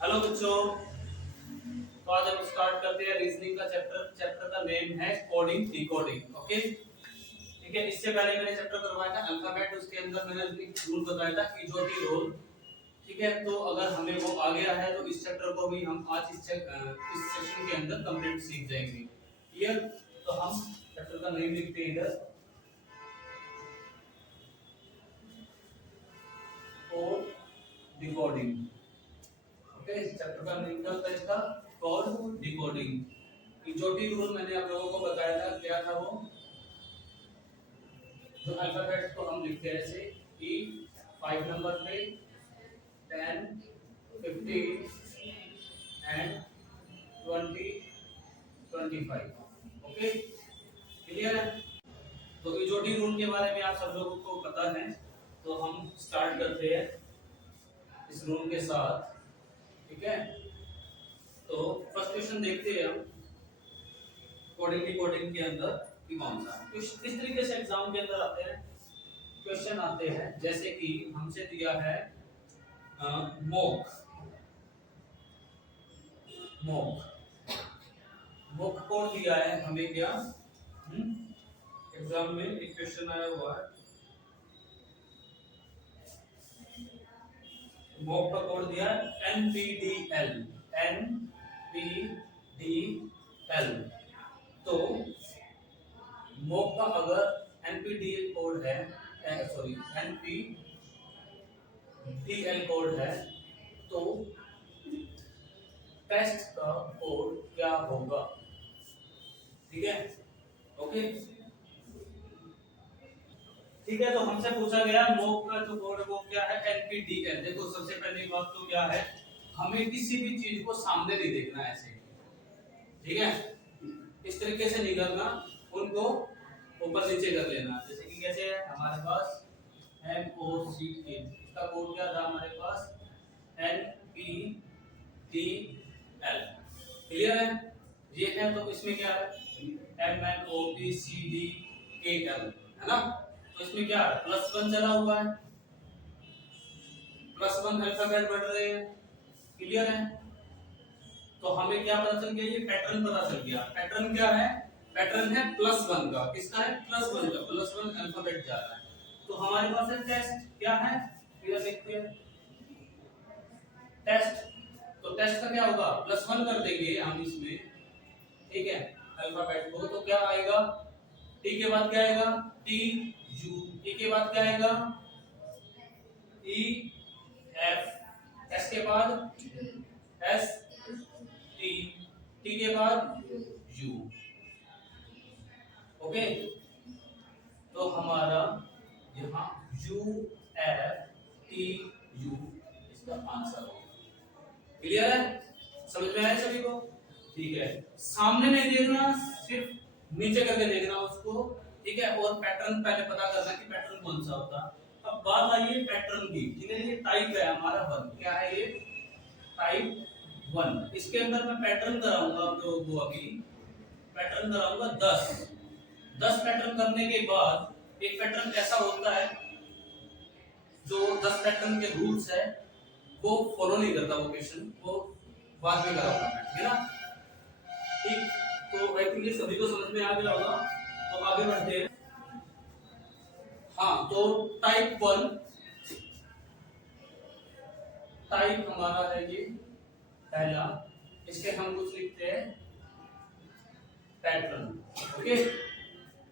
Hello बच्चों। तो आज हम स्टार्ट करते हैं रीजनिंग का चैप्टर। चैप्टर का नेम है कोडिंग डिकोडिंग। ओके, ठीक है। इससे पहले मैंने चैप्टर करवाया था अल्फाबेट, उसके अंदर मैंने एक रूल बताया था इजोटी रूल। ठीक है, तो अगर हमें वो आ गया है तो इस चैप्टर को भी हम आज इस सेशन के अंदर कंप्लीट सीख जाएंगे। क्लियर? तो हम चैप्टर का नेम लिखते हैं इधर, कोड डिकोडिंग। ओके, चैप्टर का नेम क्या होता है इसका? Code decoding. इजोटी रूल मैंने आप लोगों को बताया था, क्या था वो? जो अल्फाबेट को हम लिखते हैं ऐसे ई 5 नंबर पे 10 15 एंड 20 25। ओके, क्लियर है? तो इजोटी रूल के बारे में आप सब लोगों को पता है, तो हम स्टार्ट करते हैं इस रूल के साथ। ठीक है, तो फर्स्ट क्वेश्चन देखते हैं हम कोडिंग डिकोडिंग के अंदर कि कौन सा इस तरीके से एग्जाम के अंदर आते हैं। क्वेश्चन आते हैं जैसे कि हमसे दिया है मोक मोक मोक कोड दिया है हमें क्या? एग्जाम में एक क्वेश्चन आया हुआ है, मोक का कोड दिया है NPDL। NPDL। तो मोक का अगर NPDL कोड है, सॉरी NPDL कोड है, तो टेस्ट का कोड क्या होगा? ठीक है, ओके, ठीक है। तो हमसे पूछा गया मोक का जो कोड है वो क्या है? NPDL। देखो सबसे पहली बात तो क्या है, हमें किसी भी चीज को सामने नहीं देखना है ऐसे, ठीक है? इस तरीके से नहीं करना, उनको ऊपर नीचे कर लेना। जैसे कि कैसे है हमारे पास MOCK, इसका कोड क्या था हमारे पास? NPDL। क्लियर है? ये है, तो इसमें क्या है? MNOPCDKL, है ना? तो इसमें क्या है? +1 चला हुआ है, +1 अल्फाबेट बढ़ रहे हैं। क्लियर है? तो हमें क्या पता चल गया? ये पैटर्न पता चल गया। पैटर्न क्या है? पैटर्न है +1 का। किसका है? +1 का। +1 अल्फाबेट जा रहा है। तो हमारे पास है टेस्ट। क्या है? इधर देखते हैं टेस्ट। तो टेस्ट का क्या होगा? +1 कर देंगे हम इसमें, ठीक है, अल्फाबेट को। तो क्या आएगा? टी के बाद क्या आएगा? T U. टी के बाद क्या आएगा? E F. एस के बाद एस टी। टी के बाद यू। ओके, तो हमारा यहाँ यू एफ टी यू इसका आंसर होगा। क्लियर है? समझ में आया सभी को? ठीक है, सामने नहीं देखना, सिर्फ नीचे करके देखना उसको। ठीक है, और पैटर्न पहले पता करना कि पैटर्न कौन सा होता। अब बात आई है पैटर्न की। ठीक है, ये टाइप है हमारा 1। क्या है ये? टाइप 1। इसके अंदर मैं पैटर्न कराऊंगा आप लोगों को। अभी पैटर्न कराऊंगा 10 पैटर्न करने के बाद एक पैटर्न ऐसा होता है जो 10 पैटर्न के रूल्स है वो फॉलो नहीं करता वो क्वेश्चन, वो बाद में कराऊंगा मैं, ठीक है ना? ठीक, तो आई थिंक ये सभी को समझ में आ गया होगा। तो आगे बढ़ते हैं। हाँ, तो टाइप हमारा है ये पहला। इसके हम कुछ लिखते हैं पैटर्न। ओके,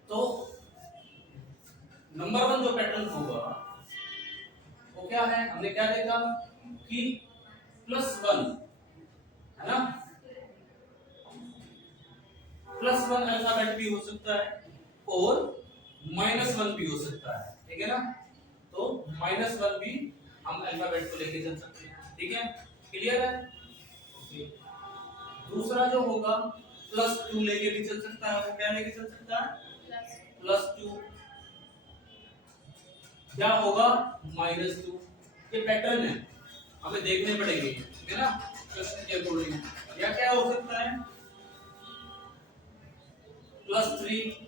तो नंबर 1 जो पैटर्न होगा वो क्या है? हमने क्या देखा कि +1, है ना? +1 अल्फाबेट भी हो सकता है और -1 भी हो सकता है, ठीक है ना? तो -1 भी हम अल्फाबेट को लेके चल सकते हैं, ठीक है? क्लियर है? ओके, दूसरा जो होगा +2 लेके भी चल सकता है। वो क्या लेके चल सकता है? +2। क्या होगा? -2। ये पैटर्न है, हमें देखने पड़ेंगे, ठीक है ना? क्वेश्चन के अकॉर्डिंग। या क्या हो सकता है? +3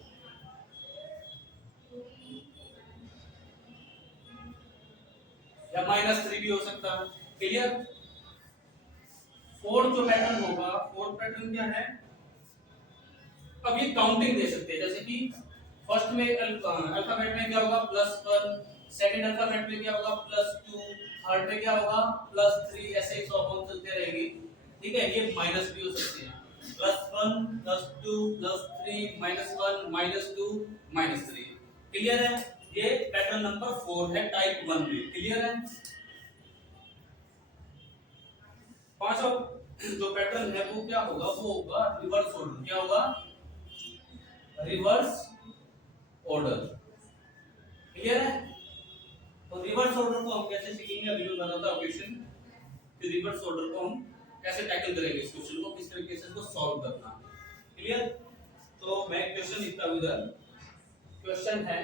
या -3 भी हो सकता है। क्लियर? फोर्थ जो पैटर्न होगा, फोर्थ पैटर्न क्या है, अब ये काउंटिंग दे सकते हैं, जैसे कि फर्स्ट में अल्फाबेट में क्या होगा +1, सेकंड अल्फाबेट में क्या होगा +2, थर्ड में क्या होगा +3, ऐसे 100 अपॉन चलते रहेगी। ठीक है, ये माइनस भी हो सकते हैं, +1 +2 +3 -1 -2 -3। क्लियर है? ये पैटर्न नंबर 4 है टाइप 1 में। क्लियर है? पांचवा जो पैटर्न है वो क्या होगा, वो होगा रिवर्स ऑर्डर। क्या होगा? Reverse order. क्लियर है? तो रिवर्स ऑर्डर को हम कैसे सीखेंगे, अभी मैं बताता हूं क्वेश्चन कि रिवर्स ऑर्डर को हम कैसे टैकल करेंगे, इस क्वेश्चन को किस तरीके से इसको सॉल्व करना। क्लियर? तो मैं क्वेश्चन लिखता हूं इधर। क्वेश्चन है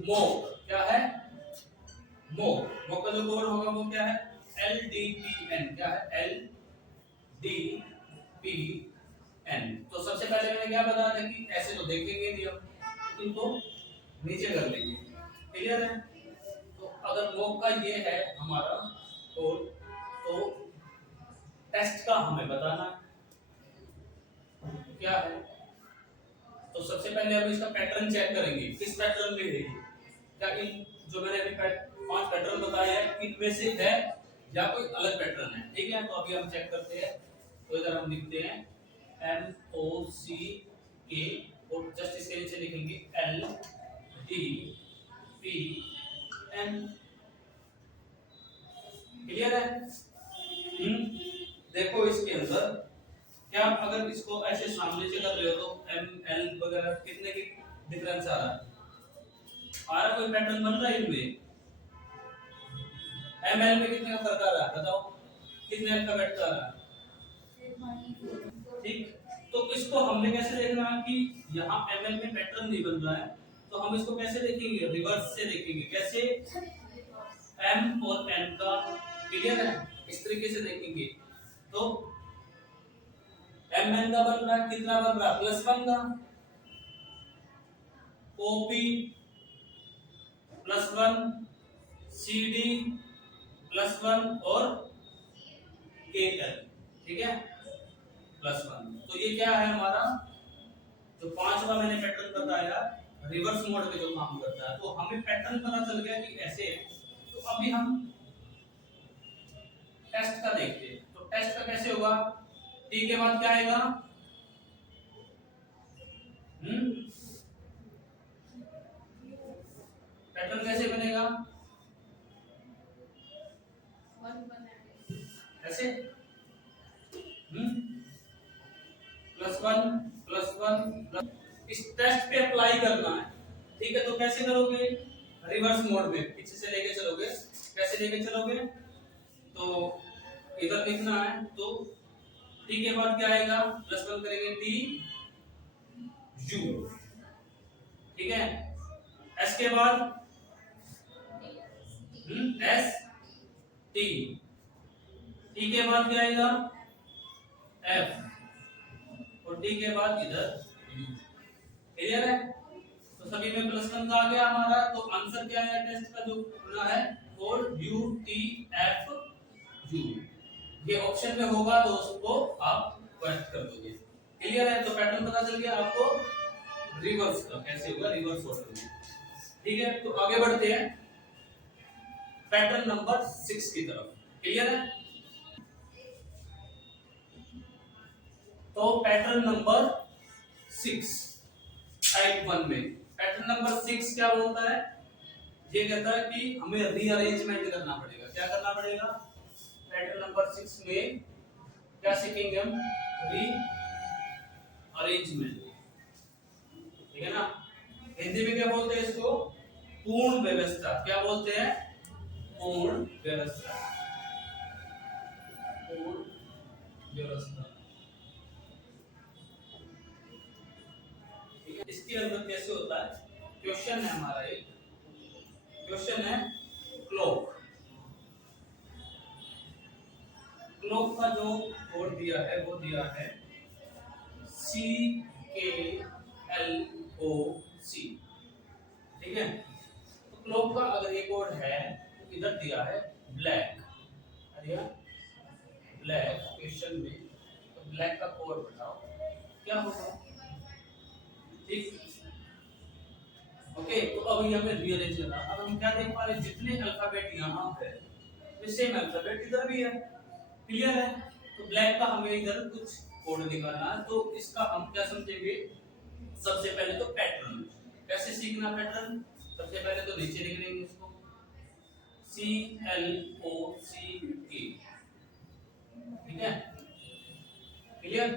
मोक। क्या है? मोक। मोक का जो कोड होगा वो क्या है? LDPN। क्या है? LDPN। तो सबसे पहले मैंने क्या बताया था कि ऐसे तो देखेंगे नहीं हम, इनको नीचे कर लेंगे। क्लियर है? तो अगर मोक का ये है हमारा कोड, तो टेस्ट का हमें बताना क्या है। तो सबसे पहले हम इसका पैटर्न चेक करेंगे, किस पैटर्न में है, क्या इन जो मैंने अभी 5 पैटर्न बताए हैं इनमें से है या कोई अलग पैटर्न है। ठीक है, तो अभी हम चेक करते हैं। तो इधर हम लिखते हैं MOCK और जस्ट इसके नीचे लिखेंगे LDPN। क्लियर है? देखो इसके अंदर क्या, अगर इसको ऐसे सामने से कर रहे हो तो ML वगैरह कितने की डिफरेंस आ रहा है? आ रहा कोई पैटर्न बन रहा है इनमें? ML में कितने का फर्क आ रहा है बताओ, कितने अल्फाबेट का आ रहा है? ठीक, तो इसको हमने कैसे देखना है कि यहाँ ML में पैटर्न नहीं बन रहा है, तो हम इसको कैसे देखेंगे? रिवर्स से देखेंगे। कैसे? M और N का। क्लियर है? इस तरीके से देखेंगे। तो MN का बन रहा है, कितना बन रहा है? +1 का। OP +1, CD +1 और KL। ठीक है, +1। तो ये क्या है हमारा, जो 5वां मैंने पैटर्न बताया रिवर्स मोड पे जो काम करता है। तो हमें पैटर्न पता चल गया कि ऐसे है। तो अभी हम टेस्ट का देखते हैं। तो टेस्ट का कैसे होगा? T के बाद क्या आएगा? पैटर्न कैसे बनेगा? ऐसे +1 +1 इस टेस्ट पे अप्लाई करना है। ठीक है, तो कैसे करोगे? रिवर्स मोड में पीछे से लेके चलोगे। कैसे लेके चलोगे? तो इधर लिखना है, तो T के बाद क्या आएगा? +1 करेंगे T U। ठीक है, S के बाद S T। T के बाद क्या आएगा? F और T के बाद इधर U। क्लियर है? तो सभी में +1 का आ गया हमारा। तो आंसर क्या है टेस्ट का जो होना है? और UTFU। ये ऑप्शन में होगा तो उसको आप करेक्ट कर दोगे। क्लियर है? तो पैटर्न पता चल गया आपको रिवर्स का कैसे होगा, रिवर्स ऑर्डर में। ठीक है, तो आगे बढ़ते हैं पैटर्न नंबर 6 की तरफ। क्लियर है? तो पैटर्न नंबर 6 टाइप 1 में पैटर्न नंबर 6 क्या बोलता है? ये कहता है कि हमें रीअरेंजमेंट करना पड़ेगा। क्या करना पड़ेगा? पैटर्न नंबर 6 में क्या सीखेंगे हम? रीअरेंजमेंट। ठीक है ना? हिंदी में क्या बोलते हैं इसको? पूर्ण व्यवस्था। क्या बोलते हैं? पूर्ण व्यवस्था। पूर्ण व्यवस्था। इसके अंदर कैसे होता है? क्वेश्चन है हमारा, एक क्वेश्चन है क्लॉक। क्लॉक का जो कोड दिया है वो दिया है CKLOC। ठीक है, तो क्लॉक का अगर ये कोड है तो इधर दिया है ब्लैक, ब्लैक क्वेश्चन में, तो ब्लैक का कोड बताओ क्या होगा, ठीक। ओके, तो अब ये हमें रीअरेंज करना। अब हम क्या देख पा रहे हैं, जितने अल्फाबेट यहाँ है वे सेम अल्फाबेट इधर भी है, क्लियर है। तो ब्लैक का हमें इधर कुछ कोड निकालना है, तो इसका हम क्या समझेंगे, सबसे पहले तो पैटर्न, कैसे सीखना पैटर्न। सबसे पहले तो नीचे लिख लेंगे इसको, CLOCK, ठीक है, क्लियर।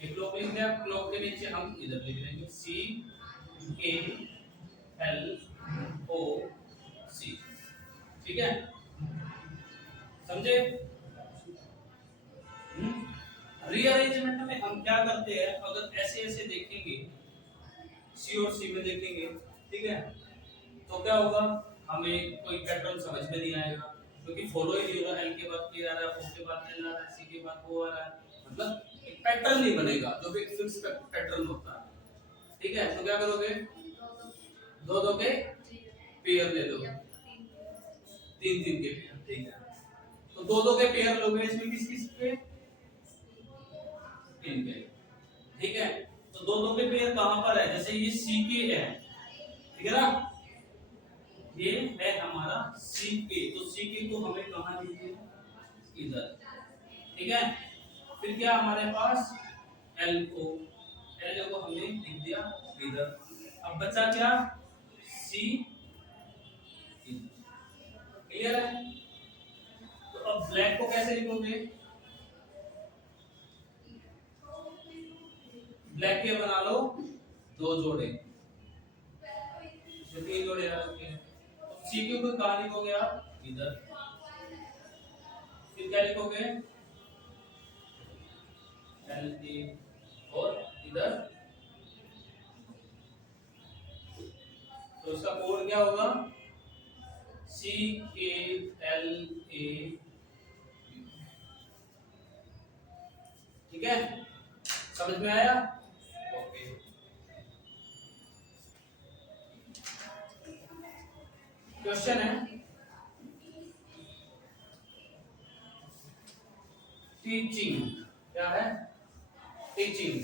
एक क्लॉक लिख दिया, क्लॉक के नीचे हम इधर लिख लेंगे CALOC, ठीक है, समझे। रीअरेंजमेंट में हम क्या करते हैं, अगर ऐसे ऐसे देखेंगे, सी और सी में देखेंगे, ठीक है, तो क्या होगा, हमें कोई पैटर्न समझ में नहीं आएगा, क्योंकि फॉलो ही नहीं हो रहा, एल के बाद के आ रहा है, ओ के बाद एल आ रहा है, सी के बाद ओ आ रहा है, मतलब एक पैटर्न नहीं बनेगा जो भी फिक्स पैटर्न होता है, ठीक है। तो क्या करोगे, दो दो के पेयर ले लो, तीन तीन के पेयर, ठीक है। तो दो दो के पेयर लोगे, इसमें किस किस के, तीन के, ठीक है। तो दो दो के पेयर कहां पर है, जैसे ये सी के है, ठीक है ना, ये है हमारा सी के, तो सी के को हमें कहां लिखना है, इधर, ठीक है। फिर क्या हमारे पास एल को, एल को हमने लिख दिया इधर। अब बचा क्या, सी, क्लियर है। तो अब ब्लैक को कैसे लिखोगे, ब्लैक के बना लो दो जोड़े, जो तीन जोड़े आ रखे हैं। तो सी के ऊपर कहां लिखोगे आप, इधर। फिर क्या लिखोगे, एल ए, और इधर, तो इसका कोड क्या होगा, CALA, ठीक है, समझ में आया। ओके, क्वेश्चन है, टीचिंग, क्या है, टीचिंग,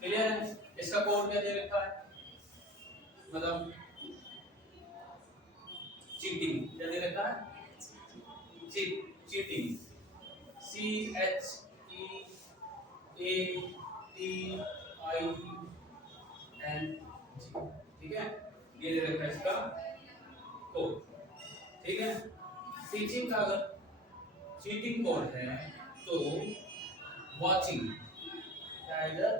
क्लियर है। इसका कोड क्या दे रखा है, मतलब चीटिंग, क्या दे रखा है, चीटिंग, CHEATIN, ठीक है, ये दे रखा है इसका कोड, ठीक है। टीचिंग का अगर चीटिंग कोड है तो वॉचिंग, क्या है इधर,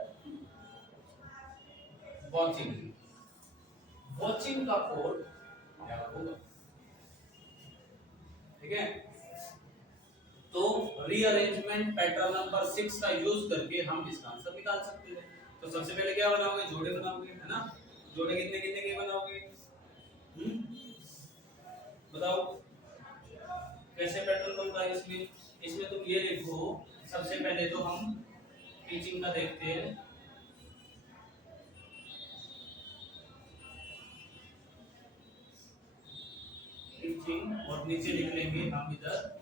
वॉचिंग, वॉचिंग का कोड क्या होगा, ठीक है। तो रीअरेंजमेंट पैटर्न नंबर 6 का यूज करके हम इसका आंसर निकाल सकते हैं। तो सबसे पहले क्या बनाओगे, जोड़े बनाओगे, है ना, जोड़े कितने कितने के बनाओगे, बताओ कैसे पैटर्न बनता है इसमें। इसमें तुम ये लिखो, सबसे पहले तो हम टीचिंग का देखते हैं, टीचिंग, और नीचे लिख लेंगे हम इधर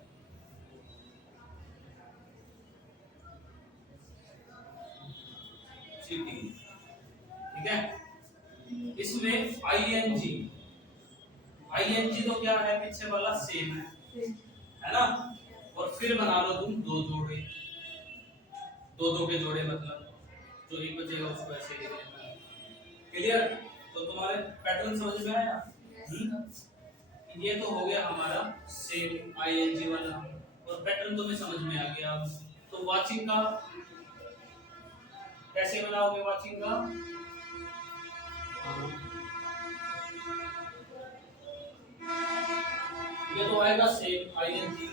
चीटिंग, ठीक है। इसमें आईएनजी, आईएनजी तो क्या है, पीछे वाला सेम है ना, और फिर बना लो तुम दो जोड़े, दो दो के जोड़े, मतलब जो एक बचेगा उसको ऐसे लिख लेना, क्लियर। तो तुम्हारे पैटर्न समझ में आया, ये तो हो गया हमारा सेम आईएनजी वाला, और पैटर्न तुम्हें समझ में आ गया। तो वाचिंग का कैसे बनाओगे, वाचिंग का ये तो आएगा सेम आईएनजी,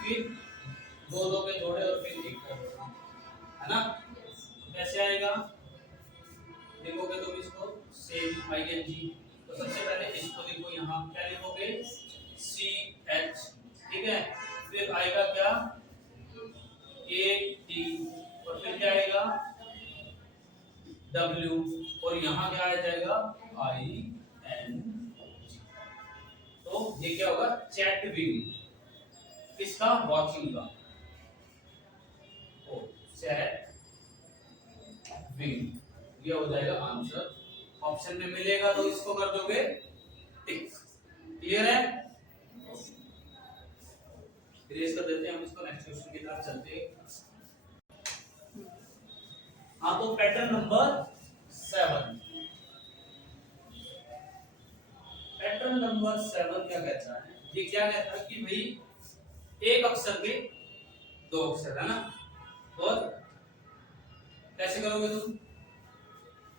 फिर दो दो के जोड़े और फिर एक का जोड़ा, है ना। कैसे आएगा, लिखोगे तुम इसको सेम आईएनजी, तो सबसे पहले इसको लिखो, यहाँ क्या लिखोगे, CH, ठीक है। फिर आएगा क्या, AT, और फिर क्या आएगा W, और यहाँ क्या आ जाएगा IN। तो ये क्या होगा, चैट विंग, किसका? वॉचिंग का। ओ सेट विंग, ये हो जाएगा आंसर। ऑप्शन में मिलेगा तो इसको कर दोगे टिक। क्लियर है? इरेज कर देते हैं हम इसको, नेक्स्ट क्वेश्चन की तरफ चलते हैं। हाँ तो पैटर्न नंबर 7, पैटर्न नंबर 7 क्या कहता है? ये क्या कहता है कि भाई एक अक्षर के दो अक्षर है ना, और कैसे करोगे तुम?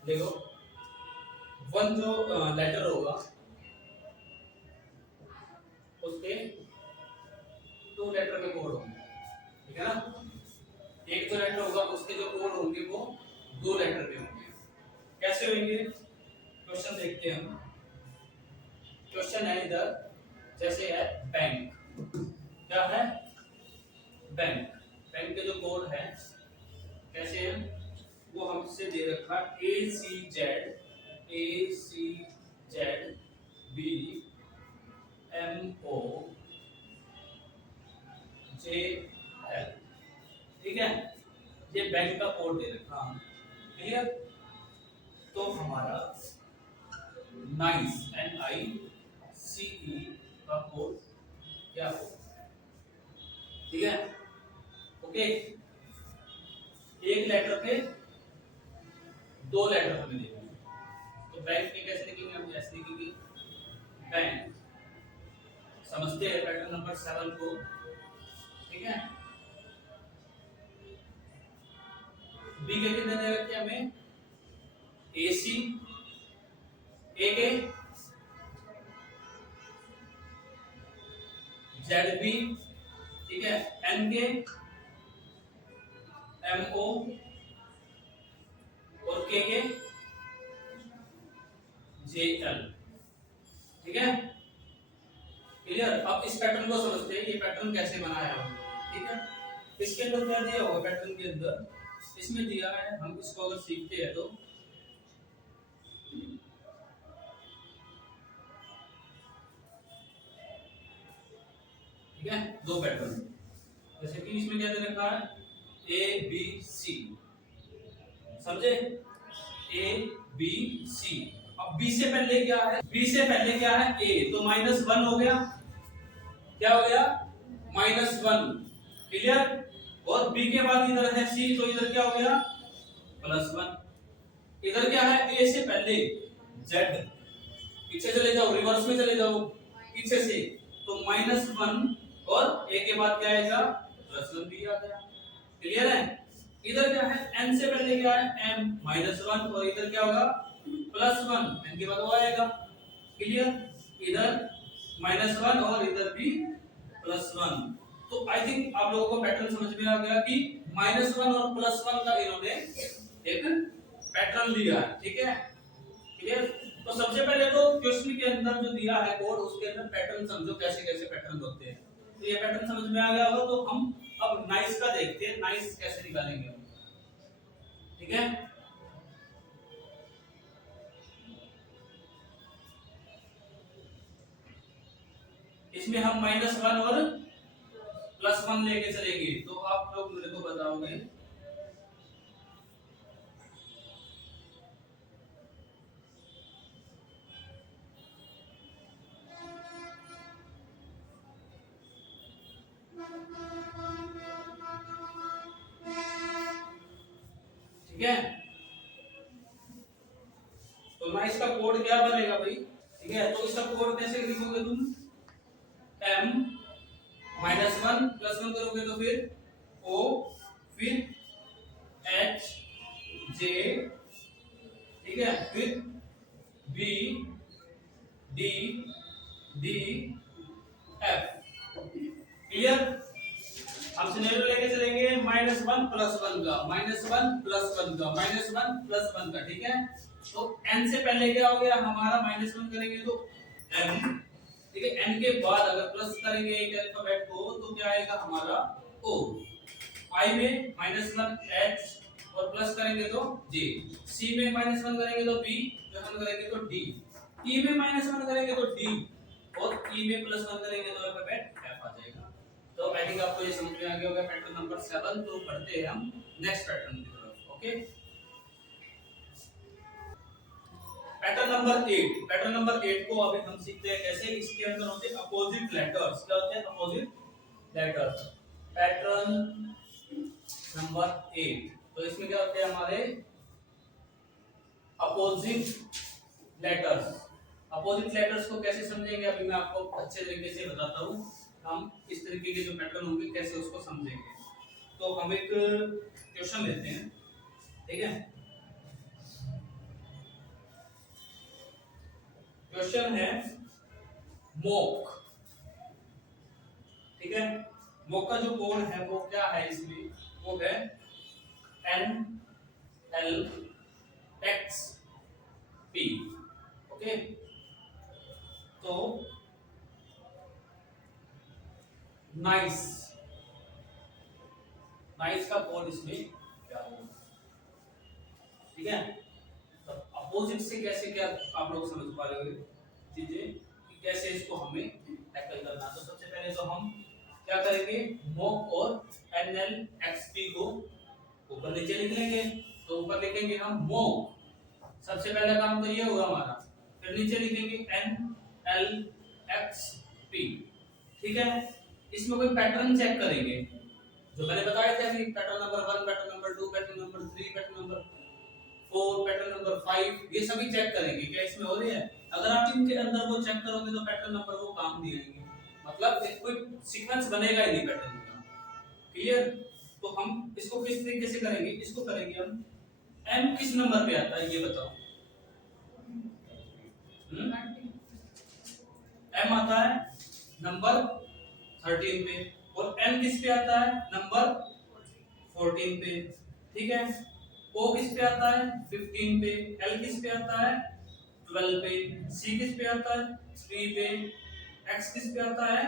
देखो वन जो लेटर होगा उसके दो लेटर के कोड होंगे, ठीक है ना। एक जो लेटर होगा उसके जो कोड होंगे वो दो लेटर के होंगे। कैसे होंगे? क्वेश्चन देखते हैं हम। क्वेश्चन है इधर, जैसे है बैंक, क्या है? बैंक। बैंक के जो कोड है कैसे है वो हमसे दे रखा ACZ BMOJL, ठीक है। ये बैंक का कोड दे रखा है, क्लियर। तो हमारा नाइस NICE का कोड क्या हो? ठीक है, ओके। एक लेटर पे दो लेटर हमें देंगे, तो बैंक के कैसे लिखेंगे? हम ऐसे लिखेंगे बैंक। समझते हैं पैटर्न नंबर 7 को, ठीक है। बी के कितने दे रखे हमें? AC, A के ZB, ठीक है, N के MO और K के JL, ठीक है, क्लियर। अब इस पैटर्न को समझते हैं, ये पैटर्न कैसे बनाया है, ठीक है। इसके अंदर क्या दिया होगा? पैटर्न के अंदर इसमें दिया है, हम इसको अगर सीखते हैं तो ठीक है, दो पैटर्न। जैसे कि इसमें क्या दे रखा है? ABC, समझे? ABC। अब B से पहले क्या है? B से पहले क्या है? A, तो -1 हो गया। क्या हो गया? -1, क्लियर। और B के बाद इधर है C, तो इधर क्या हो गया? +1। इधर क्या है? A से पहले Z, पीछे चले जाओ, रिवर्स में चले जाओ पीछे से, तो -1 और A के बाद क्या आएगा? +1 भी आ गया, क्लियर है। इधर क्या है? N से पहले क्या है? M, -1 और इधर क्या होगा? +1, N के बाद वो आएगा, क्लियर। इधर -1 और इधर भी +1। तो आई थिंक आप लोगों को पैटर्न समझ में आ गया कि -1 और +1 का इन्होंने एक पैटर्न लिया है, ठीक है, क्लियर। तो सबसे पहले तो क्वेश्चन के अंदर जो दिया है कोड, उसके अंदर पैटर्न समझो कैसे कैसे पैटर्न होते हैं। तो ये पैटर्न समझ में आ गया होगा। तो हम अब नाइस का देखते हैं, नाइस कैसे निकालेंगे हम, ठीक है। इसमें हम -1 और +1 लेके चलेंगे, तो आप लोग मेरे को बताओगे ठीक है। तो नाइस का कोड क्या बनेगा भाई? ठीक है, तो इसका कोड कैसे लिखोगे तुम? M -1 +1 करोगे तो फिर O, फिर H J, ठीक है, फिर B D D F, clear. हम सिनेरियो लेके चलेंगे -1 +1 का, -1 +1 का, -1 +1 का, ठीक है। तो n से पहले क्या हो गया हमारा? -1 करेंगे तो m, ठीक है। n के बाद अगर प्लस करेंगे एक अल्फाबेट को तो क्या आएगा हमारा? o। i में -1 h और प्लस करेंगे तो j, c में -1 करेंगे तो b, +1 करेंगे तो d, e में -1 करेंगे तो d और e में +1 करेंगे तो अल्फाबेट f आ जाएगा, तो आई थिंक आपको ये समझ में आ गया होगा पैटर्न नंबर 7। तो बढ़ते हैं हम नेक्स्ट पैटर्न की तरफ। Okay, pattern number 8। Pattern number 8 को अभी हम सीखते हैं कैसे। इसके अंदर होते हैं अपोजिट लेटर्स। क्या होते हैं? Opposite letters. पैटर्न नंबर 8, तो इसमें क्या होते हैं हमारे अपोजिट लेटर्स। अपोजिट लेटर्स को कैसे समझेंगे अभी मैं आपको अच्छे तरीके से बताता हूँ। हम इस तरीके के जो पैटर्न होंगे कैसे उसको समझेंगे। तो हम एक क्वेश्चन लेते हैं, ठीक है। क्वेश्चन है मोक, ठीक है। मोक का जो कोड है वो क्या है इसमें, वो है NLXP। ओके, तो नाइस, नाइस का कोड इसमें क्या होगा, ठीक है। तो अपोजिट से कैसे क्या आप लोग समझ पा रहे होंगे चीजें कि कैसे इसको हमें टैकल करना। तो सबसे पहले तो हम क्या करेंगे, मोक और NLXP को ऊपर नीचे लिख लेंगे। तो ऊपर लिखेंगे हम मोक, सबसे पहला काम तो ये होगा हमारा। फिर नीचे लिखेंगे NLXP, ठीक है। इसमें कोई पैटर्न चेक करेंगे जो मैंने बताया था कि pattern number 1, pattern number 2, pattern number 3, pattern number 4, pattern number 5, ये सभी चेक करेंगे क्या इसमें हो रही है। अगर आप इनके अंदर वो चेक करोगे तो पैटर्न नंबर वो काम नहीं आएंगे, मतलब कोई सीक्वेंस बनेगा ही नहीं पैटर्न का। क्लियर? तो हम इसको किस तरीके से करेंगे, इसको करेंगे हम M किस नंबर पे आता है ये बताओ। M आता है नंबर 13 पे, और N किस पे आता है, नंबर 14 पे, ठीक है। O किस पे आता है, 15 पे। L किस पे आता है, 12 पे। C किस पे आता है, 3 पे। X किस पे आता है,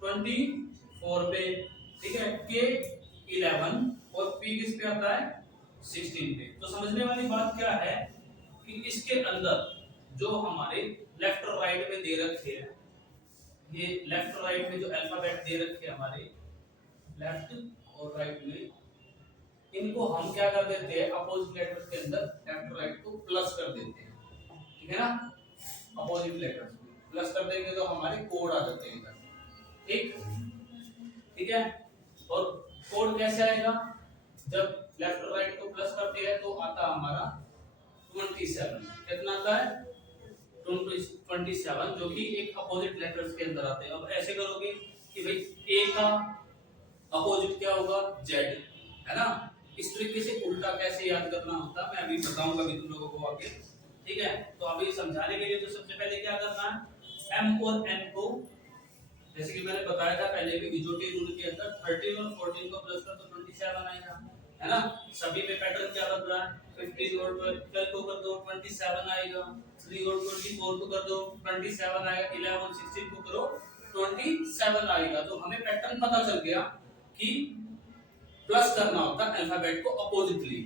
24 पे, ठीक है। K 11 और P किस पे आता है, 16 पे। तो समझने वाली बात क्या है कि इसके अंदर जो हमारे लेफ्ट और राइट में दे रखे हैं, ये लेफ्ट और राइट में जो अल्फाबेट दे रखे हैं हमारे लेफ्ट और राइट में, इनको हम क्या कर देते हैं, अपोजिट लेटर्स के अंदर लेफ्ट और राइट को प्लस कर देते हैं, ठीक है ना। अपोजिट लेटर्स प्लस कर देंगे तो हमारे कोड आ जाते हैं इधर, ठीक है। और कोड कैसे आएगा, जब लेफ्ट और राइट को प्लस करते हैं तो आता हमारा 27। कितना आता है, 27, जो कि एक अपोजिट लेटर्स के अंदर आते हैं। अब ऐसे करोगे कि भाई ए का अपोजिट क्या होगा, जेड, है ना। इस तरीके से उल्टा कैसे याद करना होता है मैं अभी बताऊंगा भी तुम लोगों को आगे, ठीक है। तो अभी समझाने के लिए तो सबसे पहले क्या करना है, M और N को, जैसे कि मैंने बताया था पहले भी, इजोटी रूल के अंदर 13 और 14 को प्लस कर तो 27 आएगा, है ना। सभी में पैटर्न क्या बन रहा है, 15 और 12 को कर दो 27 आएगा, 3 और 24 को कर दो 27 आएगा, 11 और 16 को करो 27 आएगा। तो हमें पैटर्न पता चल गया कि प्लस करना होता है अल्फाबेट को अपोजिटली,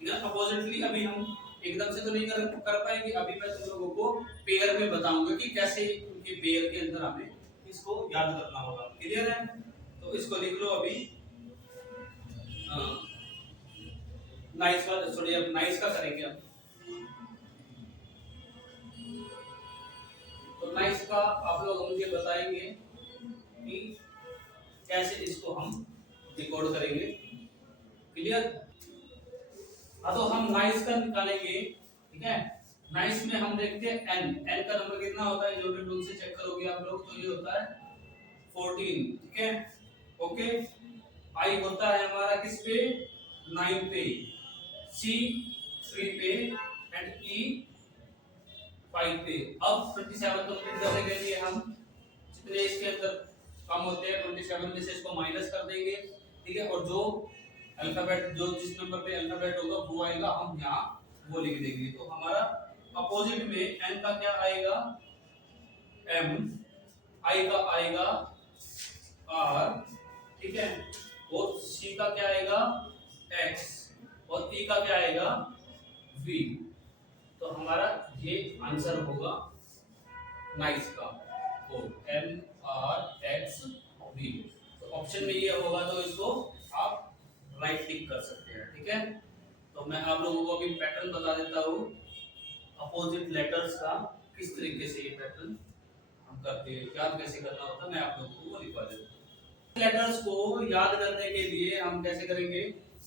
ठीक है। अपोजिटली अभी हम एकदम से तो नहीं कर पाएंगे, अभी मैं तुम लोगों को पेयर में बताऊंगा कि कैसे उनके पेयर के अंदर हमें इसको याद करना होगा। क्लियर है? तो इसको लिख लो अभी। नाइस का, सॉरी अब नाइस का करेंगे अब। तो नाइस का आप लोग मुझे बताएंगे कि कैसे इसको हम डिकोड करेंगे। क्लियर? हाँ, तो हम नाइस का निकालेंगे, ठीक है। नाइस में हम देखते हैं n का नंबर कितना होता है, जो भी रूल से चेक करोगे आप लोग, तो ये होता है 14, ठीक है। ओके, i होता है हमारा किस पे, 9 पे, c 3 पे एंड e 5 पे। अब 27 कंप्लीट करने के लिए हम जितने इसके अंदर कम होते हैं 27 में से इसको माइनस कर देंगे, ठीक है। और जो अल्फाबेट, जो जिस नंबर पे अल्फाबेट होगा वो आएगा, हम यहाँ वो लिख देंगे। तो हमारा अपोजिट में n का क्या आएगा, m, i का आएगा r, ठीक है। और c का क्या आएगा, x, और e का क्या आएगा, v। तो हमारा ये आंसर होगा नाइस का, तो M R X ऑप्शन में ये होगा तो इसको आप राइट टिक कर सकते हैं। ठीक है, तो मैं आप लोगों को अभी पैटर्न बता देता हूँ अपोजिट लेटर्स का, किस तरीके से ये पैटर्न हम करते हैं, याद कैसे करना होता है मैं आप लोगों को लिखवा देता हूँ। लेटर्स को याद करने के लिए हम कैसे करेंगे,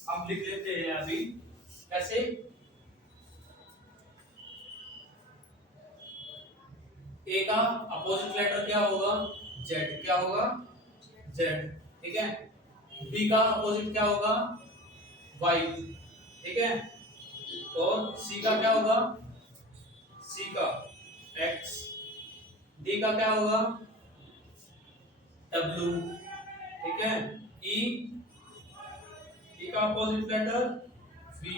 हम लिख लेते हैं अभी कैसे। ए का अपोजिट लेटर क्या होगा, जेड, क्या होगा, जेड। ठीक है, बी का अपोजिट क्या होगा, वाई। ठीक है, और सी का क्या होगा, सी का एक्स। डी का क्या होगा, डब्ल्यू। ठीक है, ई, ई का अपोजिट लेटर वी।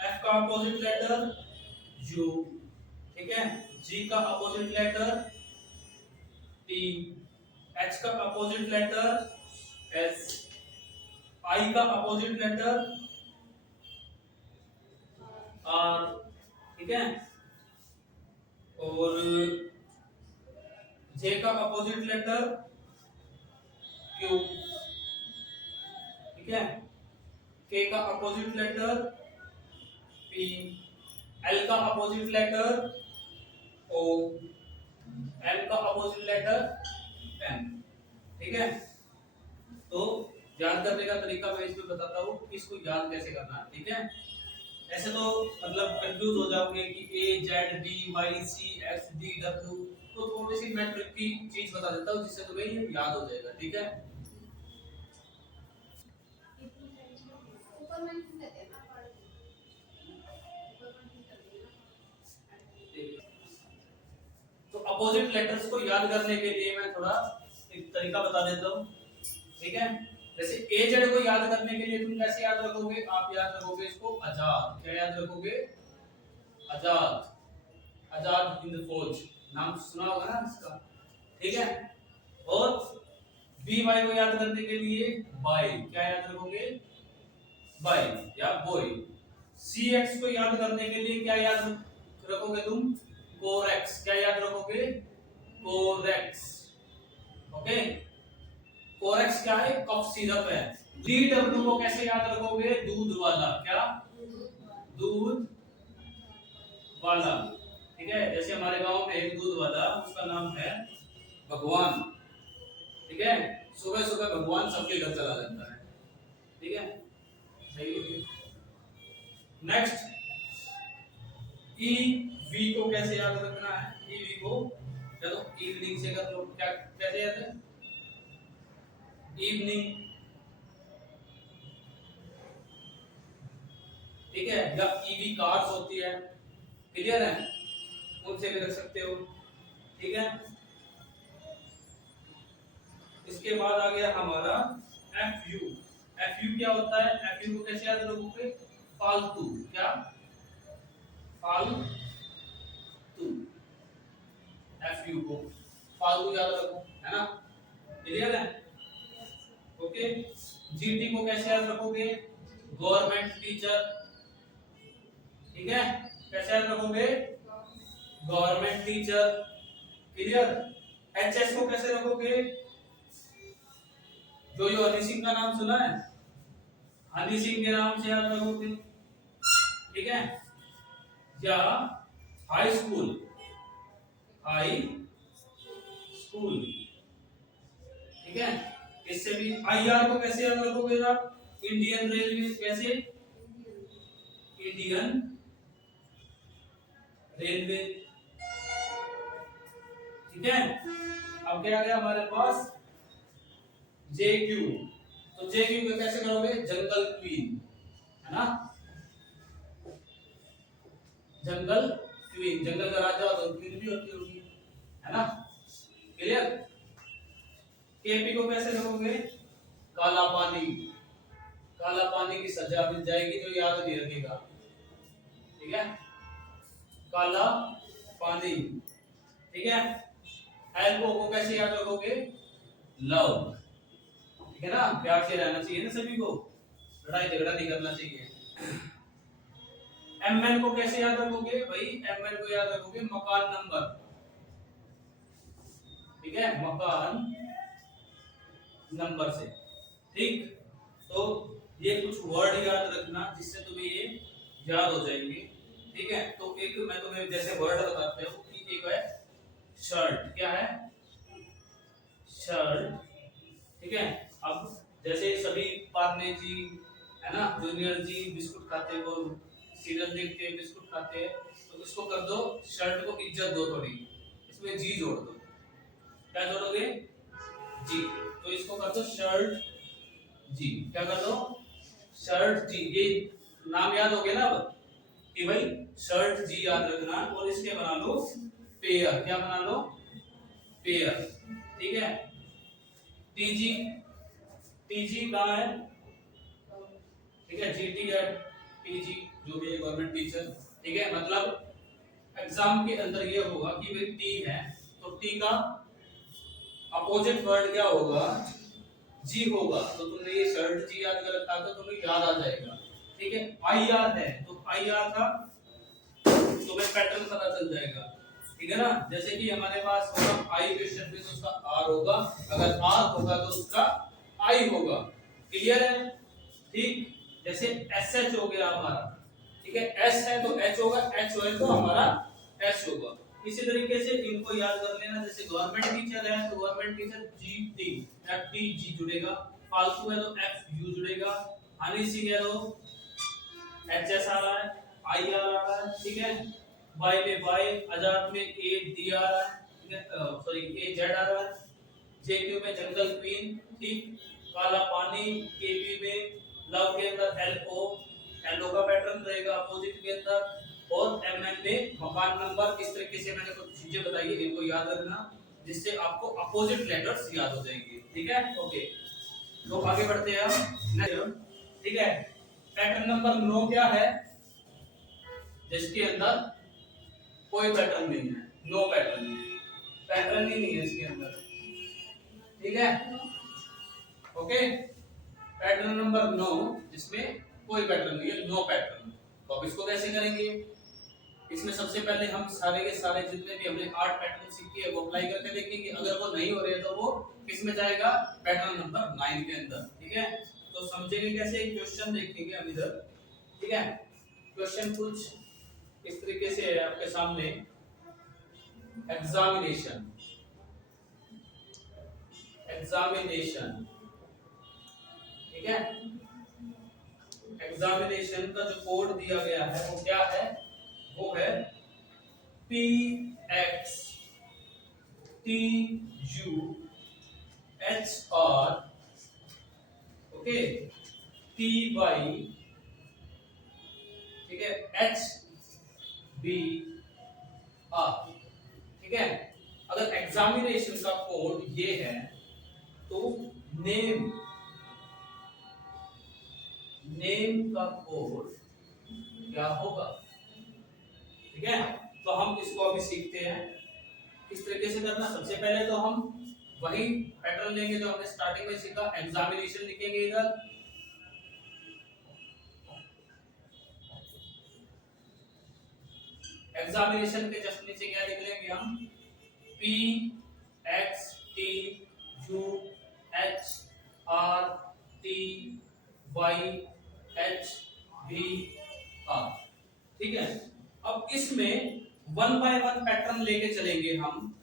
एफ का अपोजिट लेटर यू। ठीक है, जी का अपोजिट लेटर टी। एच का अपोजिट लेटर एस। आई का अपोजिट लेटर आर। ठीक है, और जे का अपोजिट लेटर क्यू। ठीक है, के का अपोजिट लेटर पी। एल का अपोजिट लेटर ओ। एम का अपोजिट लेटर एम। ठीक है, तो याद करने का तरीका मैं इसमें बताता हूँ कि इसको याद कैसे करना है। ठीक है, ऐसे तो मतलब कंफ्यूज हो जाओगे कि A Z B Y C X D W, तो थोड़ी सी मैं ट्रिक की चीज बता देता हूँ जिससे तुम्हें ये याद हो जाएगा। ठीक है, तो अपोजिट लेटर्स को याद करने के लिए मैं थोड़ा एक तरीका बता देता हूँ। ठीक है, जैसे ए जेड को याद करने के लिए तुम कैसे याद रखोगे, आप याद रखोगे इसको आजाद। क्या याद रखोगे, आजाद। आजाद हिंद फौज, नाम सुना होगा ना इसका। ठीक है, और बी वाई को याद करने के लिए बाय, क्या याद रखोगे, बाय या बॉय। सी एक्स को याद करने के लिए क्या याद रखोगे तुम, कोरेक्स। क्या याद रखोगे, कोरेक्स। ओके, कोरेक्स क्या है, कफ सिरप है। डी डब्ल्यू को कैसे याद रखोगे, दूध वाला। क्या, दूध वाला। ठीक है, जैसे हमारे गांव में एक दूध वाला, उसका नाम है भगवान। ठीक है, सुबह सुबह भगवान सबके घर चला जाता है। ठीक है, सही है। नेक्स्ट, ई वी को कैसे याद रखना है, ई वी को चलो इवनिंग से कर लो। क्या कैसे याद है, इवनिंग। ठीक है, या ईवी कार्स होती है, क्लियर है, उनसे भी रख सकते हो। ठीक है, इसके बाद आ गया हमारा एफ यू। एफ यू क्या होता है, एफ यू को कैसे याद रखोगे, फालतू। क्या, फालतू। एफ यू को फालतू याद रखो, है ना, क्लियर है। ओके, जीटी को कैसे याद रखोगे, गवर्नमेंट टीचर। ठीक है, कैसे याद रखोगे, गवर्नमेंट टीचर, क्लियर। एचएस को कैसे रखोगे, जो हनी सिंह का नाम सुना है, हनी सिंह के नाम से याद रखोगे। ठीक है, या हाई स्कूल, हाई स्कूल। ठीक है, इससे भी आईआर को कैसे याद रखोगे आप, इंडियन रेलवे। कैसे, इंडियन रेलवे। ठीक है, अब क्या आ गया हमारे पास, जे क्यू। तो जे क्यू को कैसे करोगे, जंगल क्वीन, है ना, जंगल क्वीन। जंगल का राजा तो क्वीन भी होती होगी, है ना, क्लियर। केपी को कैसे रखोगे, काला पानी। काला पानी की सजा मिल जाएगी जो याद नहीं रखेगा। ठीक है, काला पानी। ठीक है, एल्बो को कैसे याद रखोगे, लव। ठीक है ना, प्यार से रहना चाहिए ना सभी को, लड़ाई झगड़ा नहीं करना चाहिए। एमएन को कैसे याद रखोगे भाई, एमएन को याद रखोगे मकान नंबर। ठीक है, मकान नंबर से। ठीक, तो ये कुछ वर्ड याद रखना जिससे तुम्हें ये याद हो जाएंगे। ठीक है, तो एक मैं तुम्हें जैसे वर्ड बताते हूँ कि एक है शर्ट, क्या है शर्ट। ठीक है, अब जैसे सभी पार्ले जी है ना, जूनियर जी बिस्कुट खाते हैं, वो सीरियल देखते हैं बिस्कुट खाते हैं, तो इसको कर दो शर्ट को इज्जत दो थोड़ी, इसमें जी जोड़ दो। क्या जोड़ोगे, जी, तो इसको कर दो शर्ट जी। क्या कर दो, शर्ट जी। ये नाम याद हो गया ना अब कि भाई शर्ट जी याद रखना, और इसके बना लो पेयर। क्या बना लो, पेयर। ठीक है, टीजी, टीजी कहाँ है, ठीक है, जीटी या टीजी जो भी है गवर्नमेंट टीचर। ठीक है, मतलब एग्जाम के अंदर ये होगा कि भाई टी है तो टी का अपोजिट वर्ड क्या होगा, जी होगा। तो तुमने ये शर्ट जी याद कर रखा तो तुम्हें याद आ जाएगा। ठीक है, आई आर है तो आई आर का तुम्हें पैटर्न पता चल जाएगा। ठीक है ना, जैसे कि हमारे पास होगा आई क्वेश्चन में तो उसका आर होगा, अगर आर होगा तो उसका आई होगा। क्लियर है, ठीक। जैसे एस एच हो गया हमारा, ठीक है, एस है तो एच होगा, एच है तो हमारा एस होगा। इसी तरीके से इनको याद कर लेना, जैसे गवर्नमेंट टीचर है तो गवर्नमेंट टीचर जी टी या टी जी जुड़ेगा, फालतू है तो एफ यू जुड़ेगा, हनी सिंह है तो एच एस आ रहा है, आई आर आ रहा है। ठीक है, वाई में वाई, आजाद में ए डी आ रहा है, ठीक है, सॉरी ए जेड आ रहा है, जे क्यू में जंगल क्वीन, ठीक, काला पानी केपी में, लव के अंदर एल ओ, एल ओ का पैटर्न रहेगा अपोजिट के अंदर, और एम एन में मकान नंबर। इस तरीके से मैंने कुछ चीजें बताई है, इनको याद रखना जिससे आपको अपोजिट लेटर्स याद हो जाएंगे। ठीक है, ओके, तो आगे बढ़ते हैं हम। ठीक है, पैटर्न नंबर 9 क्या है, जिसके अंदर कोई पैटर्न नहीं है, नो पैटर्न, पैटर्न ही नहीं है इसके अंदर। ठीक है, ओके, पैटर्न नंबर 9 जिसमें कोई पैटर्न नहीं है, नो पैटर्न। तो अब इसको कैसे करेंगे, इसमें सबसे पहले हम सारे के सारे जितने भी हमने 8 पैटर्न सीखे हैं वो अप्लाई करके देखेंगे। अगर वो नहीं हो रहे तो वो किस में जाएगा, पैटर्न नंबर 9 के अंदर। ठीक है, तो समझेंगे कैसे, क्वेश्चन देखेंगे हम इधर। ठीक है, क्वेश्चन कुछ इस तरीके से है आपके सामने, एग्जामिनेशन, एग्जामिनेशन। ठीक है, एग्जामिनेशन का जो कोड दिया गया है वो क्या है, वो है P X T U H R, okay, T Y, ठीक है, एच बी आर। ठीक है, अगर एग्जामिनेशन का कोड ये है तो नेम, नेम का कोड क्या होगा। ठीक है, तो हम इसको अभी सीखते हैं किस तरीके से करना। सबसे पहले तो हम वही पैटर्न लेंगे जो हमने स्टार्टिंग में सीखा, एग्जामिनेशन लिखेंगे इधर, एग्जामिनेशन के जस्ट नीचे क्या लिख लेंगे हम, P X T U H R T Y H B R. ठीक है, अब इसमें वन बाय वन पैटर्न लेके चलेंगे हम।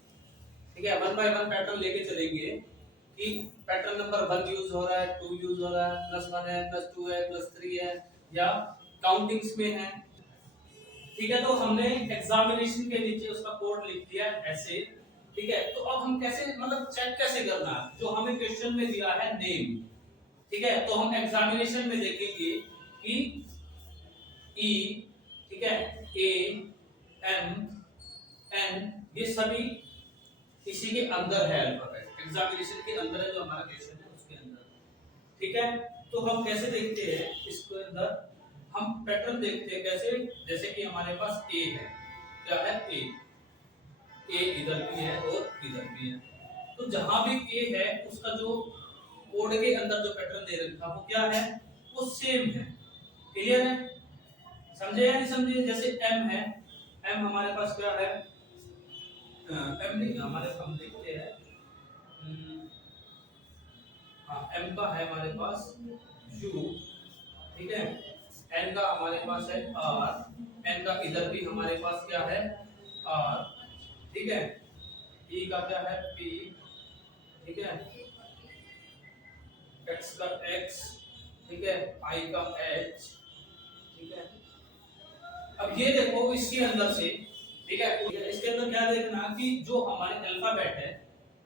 ठीक है, वन बाय वन पैटर्न लेके चलेंगे कि पैटर्न नंबर 1 यूज हो रहा है, 2 यूज हो रहा है, +1 है, +2 है, +3 है, या काउंटिंग्स में है। ठीक है, तो हमने एग्जामिनेशन के नीचे उसका कोड लिख दिया ऐसे। ठीक है, तो अब हम कैसे, मतलब चेक कैसे करना है, जो हमें क्वेश्चन में दिया है नेम। ठीक है, तो हम एग्जामिनेशन में देखेंगे कि ई, ठीक है, ए एम एन, ये सभी इसी के अंदर है अल्फाबेट, एग्जामिनेशन के अंदर है जो हमारा क्वेश्चन है उसके अंदर। ठीक है, तो हम कैसे देखते हैं इसके अंदर, हम पैटर्न देखते हैं कैसे, जैसे कि हमारे पास ए है, क्या है ए, ए इधर भी है और इधर भी है, तो जहां भी ए है उसका जो कोड के अंदर जो पैटर्न दे रखा वो क्या है, वो सेम है। क्लियर है, समझे या नहीं समझे। जैसे एम है, एम हमारे पास क्या है, एम नहीं हमारे, हम देखते हैं हाँ m का है हमारे पास u, ठीक है, n का हमारे पास है r, n का इधर भी हमारे पास क्या है r, ठीक है, e का क्या है p, ठीक है, x का x, ठीक है, i का h, ठीक है। अब ये देखो इसके अंदर से, ठीक है, इसके अंदर क्या देखना कि जो हमारे अल्फाबेट है,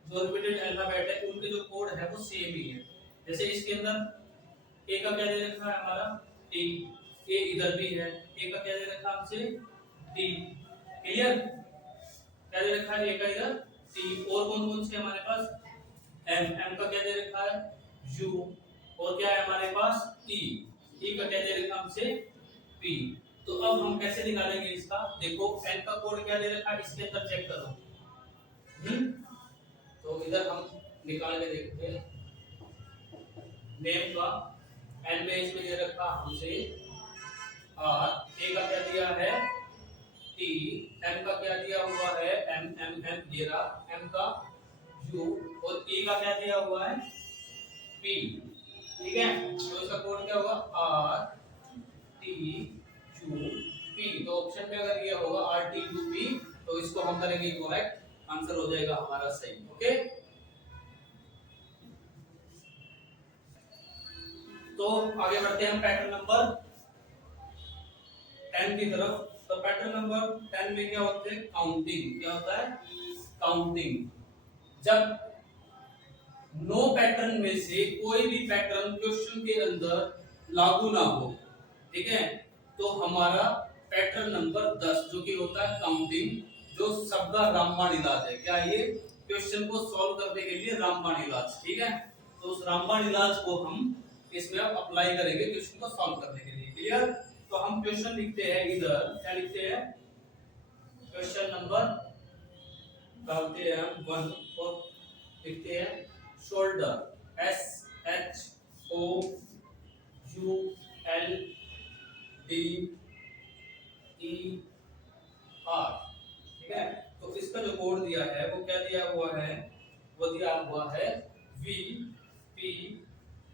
जो रिपीटेड अल्फाबेट है, उनके जो कोड है वो सेम ही है। जैसे इसके अंदर ए का क्या दे रखा है हमारा टी, ए इधर भी है, ए का क्या दे रखा है हमसे टी, क्लियर, क्या दे रखा है ए का इधर टी, और कौन कौन से हमारे पास एम, एम का क्या दे रखा है यू, और क्या है हमारे पास ई, ई का क्या दे रखा है हमसे पी। तो अब हम कैसे निकालेंगे इसका, देखो एन का कोड क्या दे रखा है इसके अंदर चेक करो, तो इधर हम निकाल के देखते हैं। नेम का एन में इसमें दे रखा हमसे आर, ए का क्या दिया है टी, एम का क्या दिया हुआ है एम, एम एम ये रहा एम का यू, और ई का क्या दिया हुआ है पी, ठीक है। तो इसका कोड क्या होगा आर टी यू पी, तो ऑप्शन में अगर ये होगा आर टी यू पी तो इसको हम करेंगे करेक्ट, आंसर हो जाएगा हमारा सही, ओके। तो आगे बढ़ते हैं हम पैटर्न नंबर 10 की तरफ। तो पैटर्न नंबर 10 में क्या होता है काउंटिंग, क्या होता है काउंटिंग। जब नो पैटर्न में से कोई भी पैटर्न क्वेश्चन के अंदर लागू ना हो, ठीक है, तो हमारा पैटर्न नंबर 10 जो कि होता है काउंटिंग, जो सबका रामबाण इलाज है, क्या ये क्वेश्चन को सॉल्व करने के लिए रामबाण इलाज, ठीक है। तो उस रामबाण इलाज को हम इसमें अब अप्लाई करेंगे क्वेश्चन को सॉल्व करने के लिए, क्लियर। तो हम क्वेश्चन लिखते हैं इधर, क्या लिखते हैं क्वेश्चन नंबर डालते हैं हम 1 और लिखते हैं shoulder S H O U L D E R, ठीक है। तो इसका जो कोड दिया है वो क्या दिया हुआ है, वो दिया हुआ है V P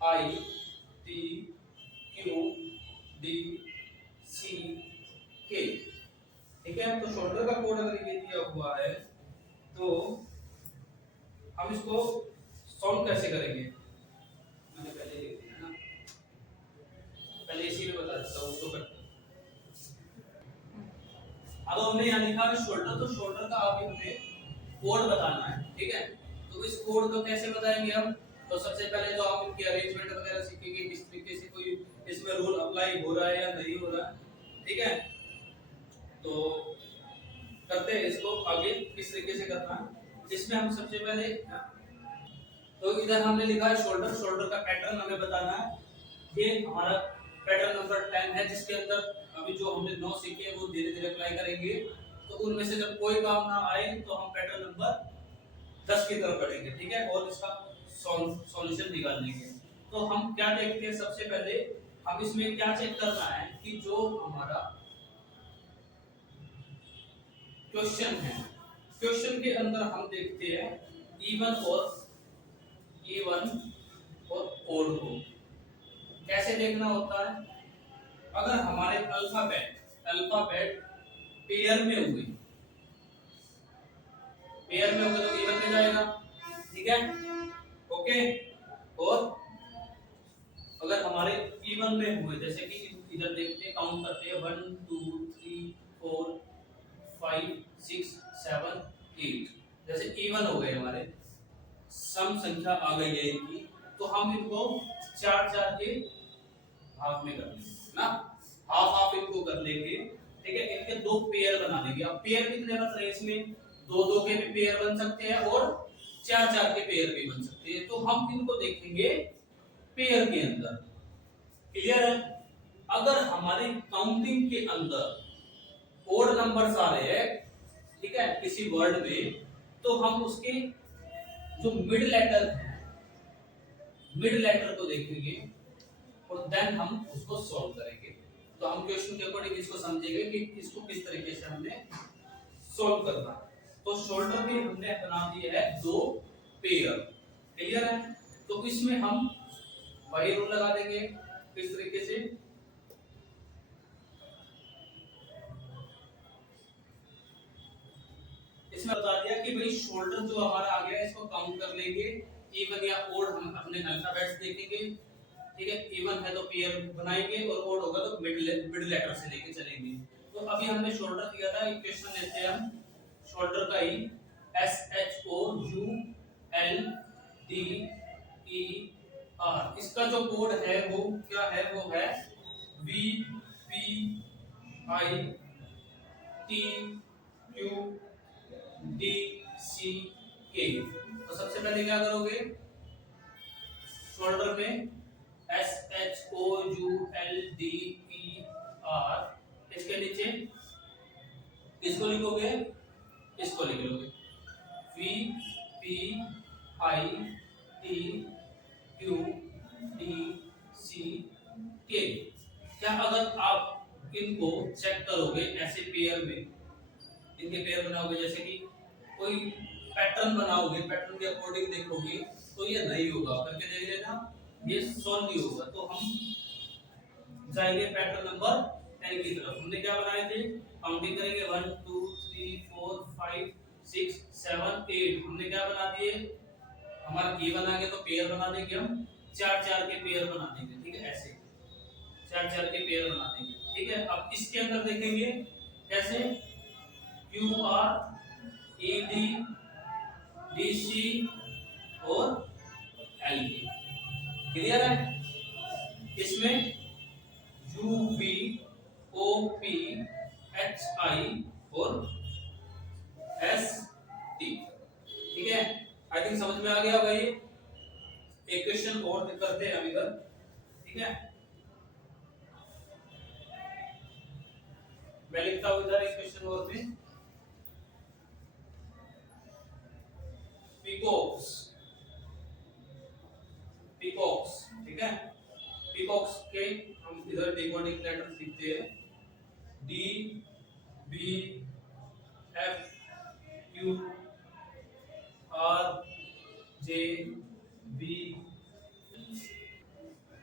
I T Q D C K, ठीक है। तो शोल्डर का कोड अगर ये दिया हुआ है तो हम इसको सॉल्व कैसे करेंगे, मैंने पहले लिख दिया ना, पहले इसी में बता देता हूँ तो करते। अब हमने यहाँ लिखा है शोल्डर, तो शोल्डर का अभी हमें कोड बताना है, ठीक है। तो इस कोड को कैसे बताएंगे हम, तो सबसे पहले तो हम इनकी अरेंजमेंट वगैरह सीखेंगे, किस तरीके से कोई इसमें रूल अप्लाई हो रहा है या नहीं हो रहा है, ठीक है। तो करते हैं इसको आगे किस तरीके से करना है। इसमें हम सबसे पहले, तो इधर हमने लिखा है शोल्डर, शोल्डर का पैटर्न हमें बताना है। ये हमारा पैटर्न नंबर 10 है, जिसके अंदर अभी जो हमने 9 सीखे वो धीरे धीरे अप्लाई करेंगे। तो उनमें से जब कोई काम ना आए तो हम पैटर्न नंबर 10 की तरफ बढ़ेंगे, ठीक है, और इसका सॉल्यूशन निकाल लेंगे। तो हम क्या देखते हैं, सबसे पहले हम इसमें क्या चेक करना है कि जो हमारा क्वेश्चन है, क्वेश्चन के अंदर हम देखते हैं इवन और ओड को कैसे देखना होता है। अगर हमारे अल्फाबेट पेयर में हुए तो इवन में जाएगा, ठीक है, ओके। और अगर हमारे इवन में हुए, जैसे कि इधर देखते काउंट करते हैं 1 2 3 4 5 6 7 8, जैसे इवन हो गए हमारे, सम संख्या आ गई है इनकी, तो हम इनको 4 के भाग में कर लेंगे ना, हाफ इनको कर लेंगे, ठीक है। इनके 2 पेयर बना लेंगे। अब पेयर कितने बन रहे हैं इसमें, 2 के भी पेयर बन सकते हैं और 4 के पेयर भी बन सकते हैं। तो हम इनको देखेंगे पेयर के अंदर, क्लियर है। अगर हमारी काउंटिंग के अंदर ओड नंबर्स आ रहे हैं, ठीक है, किसी वर्ड में, तो हम उसके जो मिड लेटर को देखेंगे और देन हम उसको सॉल्व करेंगे। तो हम क्वेश्चन के अकॉर्डिंग इसको समझेंगे कि इसको किस तरीके से हमने सॉल्व करना है। तो शोल्डर में हमने बना दिए है 2 पेयर, क्लियर है। तो इसमें हम वही रूल लगा देंगे किस तरीके से, इसमें बता दिया कि भाई शोल्डर जो हमारा आ गया इसको काउंट कर लेंगे, इवन या ओड हम अपने अल्फाबेट्स देखेंगे, ठीक है। इवन है तो पेयर बनाएंगे और ओड होगा तो मिड लेटर से लेके चलेंगे। तो अभी हमने शोल्डर दिया था, इक्वेशन लेते हैं हम शोल्डर का ही, S H O U L D E R, इसका जो कोड है वो क्या है, वो है V P I T Q D C K. तो सबसे पहले क्या करोगे, शोल्डर में S H O U L D E R, इसके नीचे किसको लिखोगे, इसको लिख लोगे V P I T Q D C K. क्या अगर आप इनको चेक करोगे ऐसे पेयर में, इनके पेयर बनाओगे, जैसे कि कोई पैटर्न बनाओगे, पैटर्न के अकॉर्डिंग देखोगे तो ये नहीं होगा, करके देख लेना, ये सॉल्व नहीं होगा। तो हम जाएंगे पैटर्न नंबर 10 की तरफ। हमने क्या बनाए थे, काउंटिंग करेंगे 1 2 3 4 5 6 7 8, हमने क्या बना दिए, हमारा ये बना गया तो पेयर बना देंगे हम, चार चार के पेयर बना देंगे, ठीक है, ऐसे चार चार के पेयर बना देंगे, ठीक है। अब इसके अंदर देखेंगे कैसे, Q R E D D C और एल डी, क्लियर है। इसमें U V O P H I और एस टी, ठीक है। आई थिंक समझ में आ गया होगा। ये एक क्वेश्चन और करते हैं हम इधर, ठीक है, मैं लिखता हूं इधर एक क्वेश्चन और में, पीकॉक्स, पीकॉक्स, ठीक है। पीकॉक्स के हम इधर डिकोडिंग लेटर लिखते हैं, D B F Q R J B.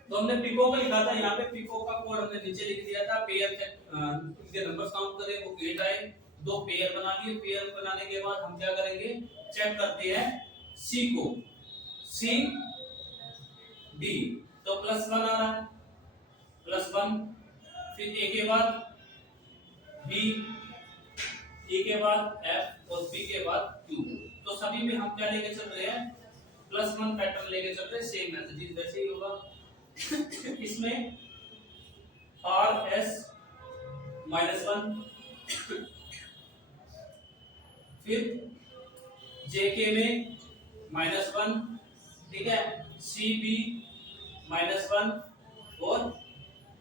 तो हमने पिको का लिखा था, यहाँ पे पिको का कोड हमने नीचे लिख दिया था, पेयर के नंबर्स काउंट करें वो 8 आए, दो पेयर बना लिए। पेयर बनाने के बाद हम क्या करेंगे, चेक करते हैं सी को, सी डी, तो +1 आ रहा है, +1, फिर ए के बाद बी, ए के बाद एफ और पी के बाद क्यू। तो सभी में हम क्या लेके चल रहे हैं, +1 पैटर्न लेके चल रहे हैं, सेम मैसेज वैसे ही होगा। इसमें आर एस -1, फिर जेके में -1, ठीक है, सी बी -1 और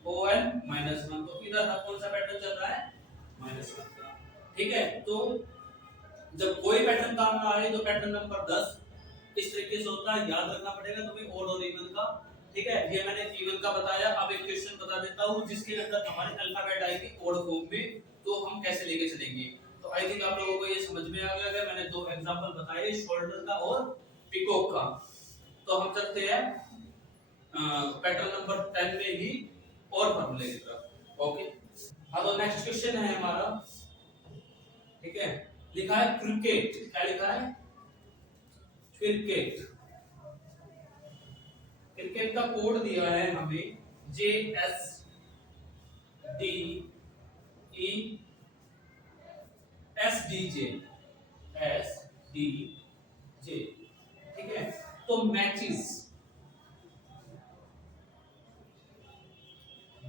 ओ एन -1। तो इधर कौन सा पैटर्न चल रहा है, -1 का, ठीक है। तो जब कोई पैटर्न काम ना आए तो पैटर्न नंबर 10 इस तरीके से होता है, याद रखना पड़ेगा तुम्हें ओड और इवन का, ठीक है। ये मैंने इवन का बताया, अब एक क्वेश्चन बता देता हूँ जिसके अंदर हमारे अल्फाबेट आएंगे ओड फॉर्म में, तो हम कैसे लेके चलेंगे। तो आई थिंक आप लोगों को ये समझ में आ गया। मैंने दो एग्जांपल बताए, शोल्डर का और पिकॉक का। तो हम चलते हैं पैटर्न नंबर 10 में ही और फॉर्मूले की तरफ, ओके। हाँ, तो नेक्स्ट क्वेश्चन है हमारा, ठीक है, लिखा है क्रिकेट, क्या लिखा है, क्रिकेट। क्रिकेट का कोड दिया है हमें जे S D E S D J, S D J, ठीक है। तो मैचेस,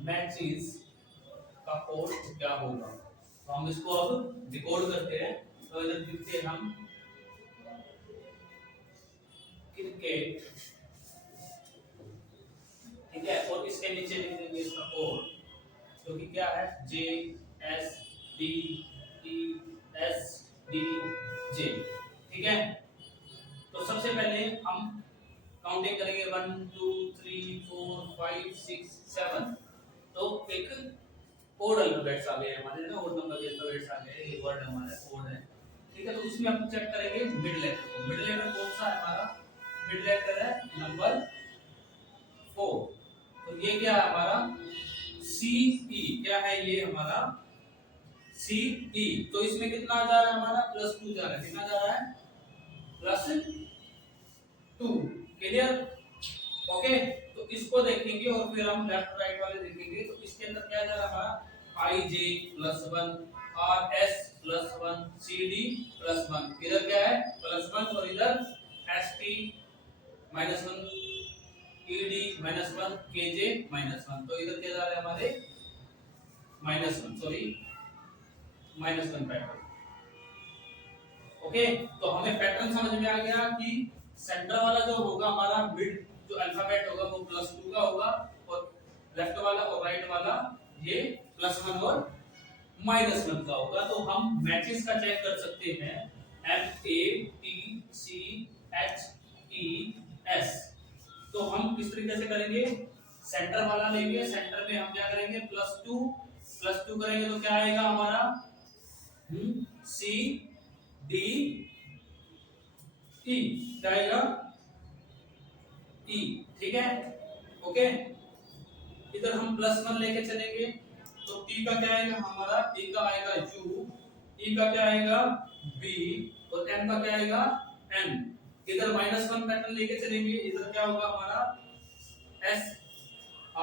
मैचेस का कोड क्या होगा, तो हम इसको अब डिकोड करते हैं। तो इधर लिखते हैं हम क्रिकेट, ठीक है, और इसके नीचे लिख देंगे इसका कोड, जो कि क्या है, जे S D E S D J, ठीक है। तो सबसे पहले हम काउंटिंग करेंगे 1 2 3 4 5 6 7। तो एक ओड अल्फाबेट्स आ गए हमारे ना, ओड नंबर के अल्फाबेट्स आ गए, ये वर्ड हमारा ओड है, ठीक है। तो इसमें हम चेक करेंगे मिड लेटर को, मिड लेटर कौन सा है हमारा, मिड वेक्टर है नंबर 4। तो ये क्या है हमारा सी ई, क्या है ये हमारा सी ई। तो इसमें कितना जा रहा है हमारा +2 जा रहा है, कितना जा रहा है +2। Clear, okay. तो इसको देखेंगे और फिर हम लेफ्ट राइट वाले देखेंगे। तो इसके अंदर क्या जा रहा है हमारा आई जे +1 आर एस +1 सी डी +1, इधर क्या है +1 और इधर एस टी -1 ई डी -1 के जे -1। तो इधर क्या जा रहा है हमारे -1, सॉरी -1 पैटर्न। ओके, तो हमें पैटर्न समझ में आ गया कि सेंटर वाला जो होगा हमारा मिड जो अल्फाबेट होगा वो +2 का होगा, और लेफ्ट वाला और राइट वाला ये +1 और -1 का होगा। तो हम मैचेस का चेक कर सकते हैं M A T C H E S। तो हम किस तरीके से करेंगे, सेंटर वाला लेंगे, सेंटर में हम क्या करेंगे +2 करेंगे तो क्या आएगा हमारा C D E, क्या आएगा E, ठीक है, ओके। इधर हम +1 लेके चलेंगे तो T का क्या आएगा हमारा, T का आएगा U, E का क्या आएगा B, और M का क्या आएगा N। इधर -1 पैटर्न लेके चलेंगे, इधर क्या होगा हमारा S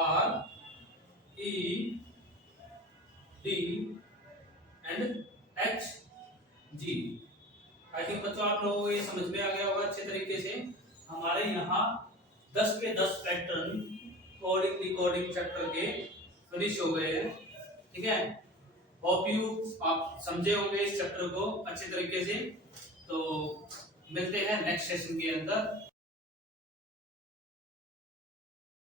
R E D and H G। I think बच्चों आप लोगों को ये समझ में आ गया होगा अच्छे तरीके से। हमारे यहाँ 10 के 10 पैटर्न कोडिंग डिकोडिंग चैप्टर के फिनिश हो गए हैं, ठीक है। होप यू आप समझे होंगे इस चैप्टर को अच्छे तरीके से। तो मिलते हैं नेक्स्ट सेशन के अंदर।